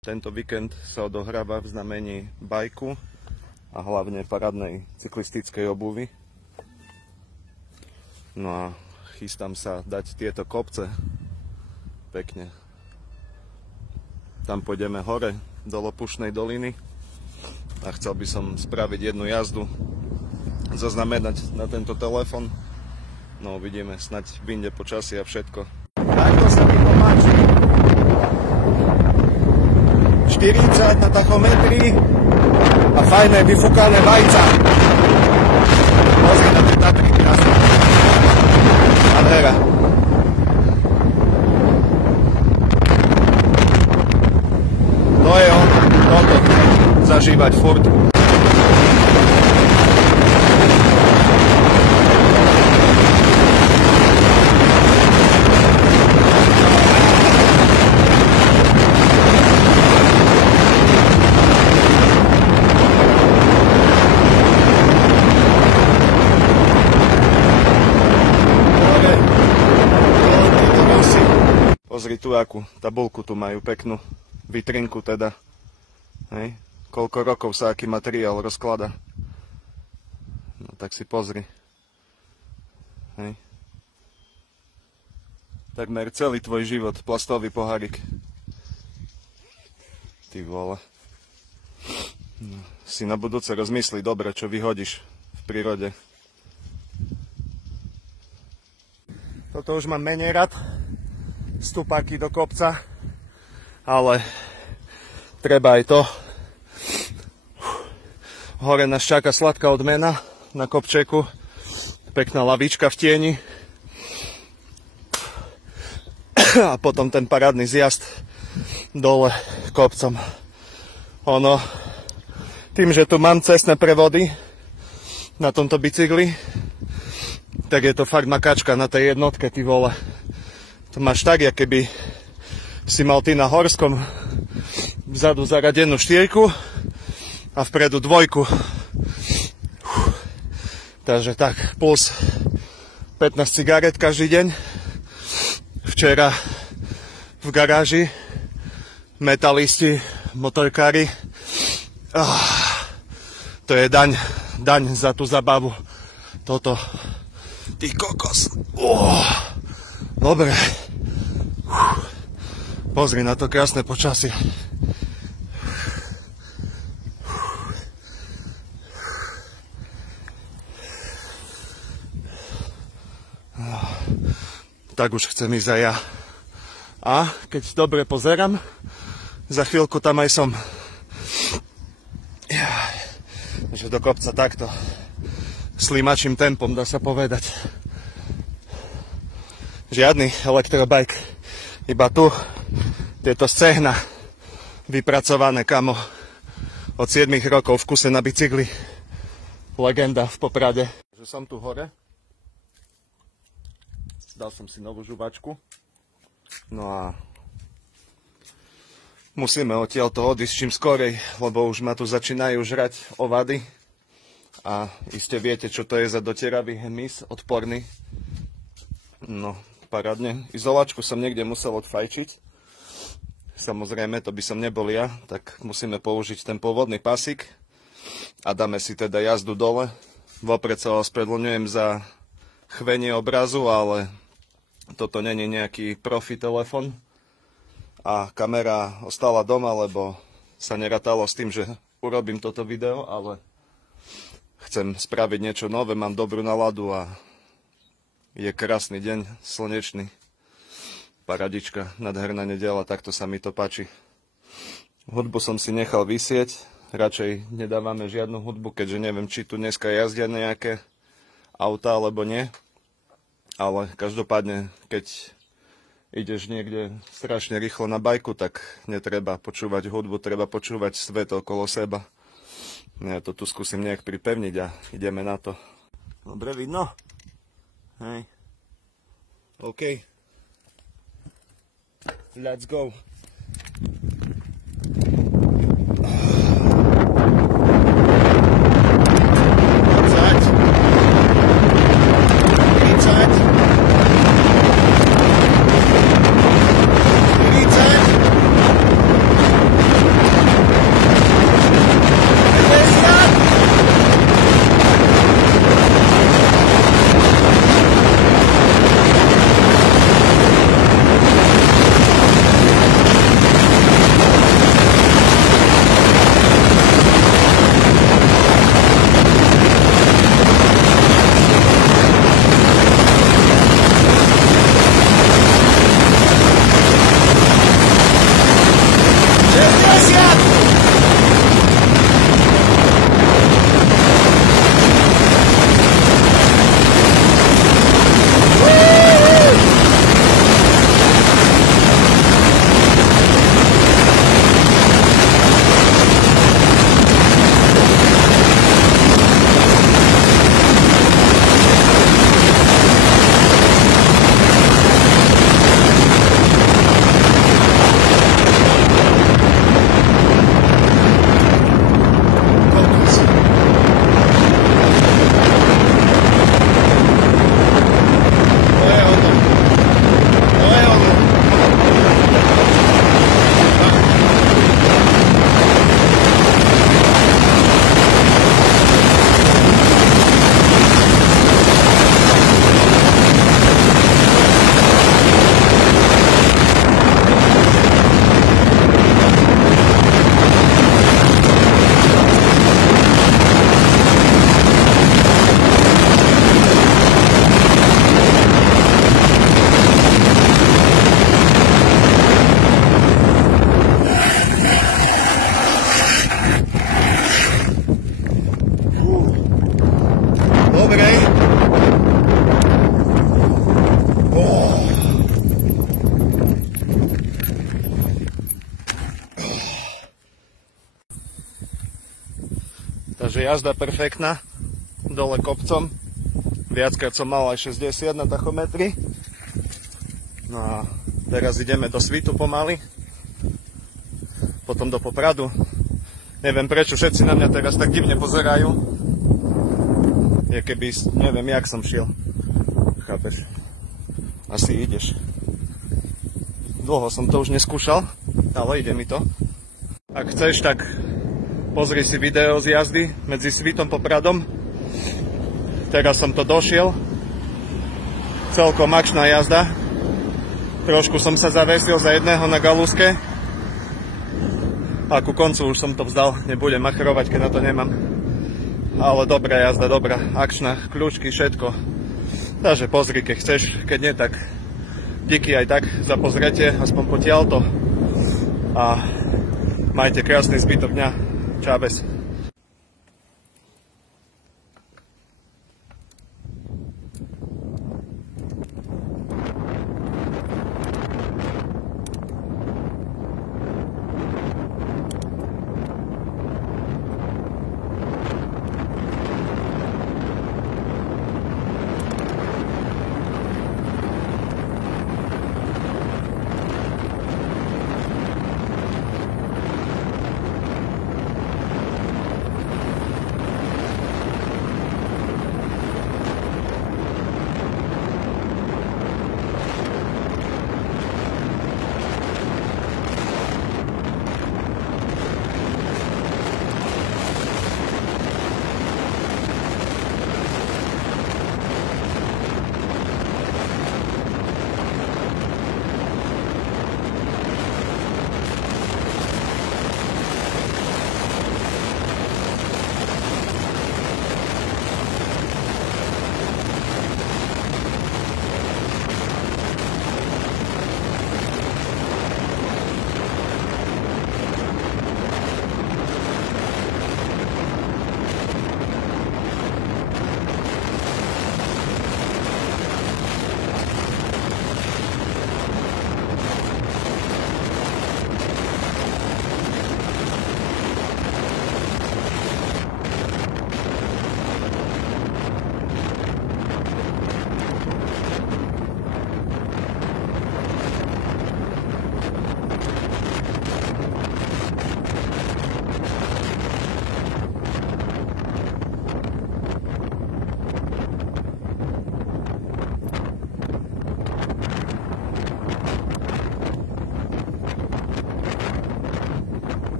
Tento víkend sa odohráva v znamení bajku a hlavne parádnej cyklistickej obuvy. No a chystám sa dať tieto kopce pekne. Tam pôjdeme hore do Lopušnej doliny a chcel by som spraviť jednu jazdu, zaznamenať na tento telefon. No uvidíme, snaď vyjde počasie a všetko. Takto sa mi to páči. 40 na tachometri a fajné vyfúkané vajca. Pozri na tie Tatry, krásne. Nádhera. To je on, toto zažívať furt. Pozri tu, akú tabuľku tu majú, peknú vitrinku teda. Hej. Koľko rokov sa aký materiál rozklada. No tak si pozri. Hej. Takmer celý tvoj život, plastový pohárik. Ty vole. No, si na budúce rozmysli dobre, čo vyhodíš v prírode. Toto už mám menej rád. Stupáky do kopca, ale treba aj to. Hore nás čaká sladká odmena na kopčeku, pekná lavička v tieni a potom ten parádny zjazd dole kopcom. Ono, tým, že tu mám cestné prevody na tomto bicykli, tak je to fakt makačka na tej jednotke, ty vole. To máš tak, jak keby si mal ty na horskom vzadu zaradenú štyrku a vpredu dvojku. Takže tak, plus 15 cigaret každý deň. Včera v garáži metalisti, motorkári. To je daň za tú zabavu. Toto. Ty kokos. Dobre. Pozri na to krásne počasie. Tak už chcem ísť aj ja. A keď dobre pozerám, za chvíľku tam aj som. Že do kopca takto slimačím tempom, dá sa povedať. Žiadny elektrobike, iba tu tieto stehna vypracované, kamo, od 7 rokov v kuse na bicykli. Legenda v Poprade. Že som tu hore, dal som si novú žuvačku, no a musíme odtiaľto odísť čím skorej, lebo už ma tu začínajú žrať ovady a iste viete, čo to je za dotieravý hmyz odporný. No, parádne. Izolačku som niekde musel odfajčiť. Samozrejme, to by som nebol ja, tak musíme použiť ten pôvodný pasík a dáme si teda jazdu dole. Vopred sa ospravedlňujem za chvenie obrazu, ale toto není nejaký profi telefon a kamera ostala doma, lebo sa nerátalo s tým, že urobím toto video, ale chcem spraviť niečo nové, mám dobrú náladu a je krásny deň, slnečný, paradička, nádherná nedeľa, takto sa mi to páči. Hudbu som si nechal vysieť, radšej nedávame žiadnu hudbu, keďže neviem, či tu dneska jazdia nejaké auta alebo nie. Ale každopádne, keď ideš niekde strašne rýchlo na bajku, tak netreba počúvať hudbu, treba počúvať svet okolo seba. Ja to tu skúsim nejak pripevniť a ideme na to. Dobre vidno? Hej. OK. Let's go. Takže jazda perfektná, dole kopcom. Viackrát som mal aj 60 na tachometri. No a teraz ideme do Svitu pomaly. Potom do Popradu. Neviem prečo všetci na mňa teraz tak divne pozerajú. Je keby, neviem jak som šiel. Chápeš? Asi ideš. Dlho som to už neskúšal, ale ide mi to. Ak chceš, tak pozri si video z jazdy medzi Svitom a Popradom. Teraz som to došiel. Celkom akčná jazda. Trošku som sa zavesil za jedného na galúske. A ku koncu už som to vzdal. Nebudem machrovať, keď na to nemám. Ale dobrá jazda, dobrá. Akčná, kľúčky, všetko. Takže pozri, keď chceš. Keď nie, tak díky aj tak za pozretie. Aspoň potiaľto. A majte krásny zbytok dňa. Čábes.